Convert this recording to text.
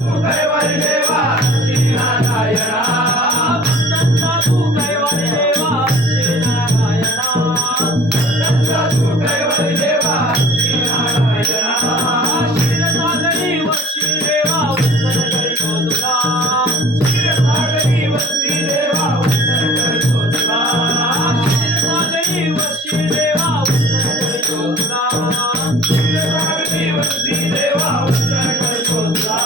तू कैवारी देवा श्री नारायणा दत्ता तू कैवारी देवा श्री नारायणा दत्ता तू कैवारी देवा श्री नारायणा क्षीरसागरी वशी देवा वंदन करितो तुला क्षीरसागरी वशी देवा वंदन करितो तुला क्षीरसागरी वशी देवा वंदन करितो तुला क्षीरसागरी वशी देवा वंदन करितो तुला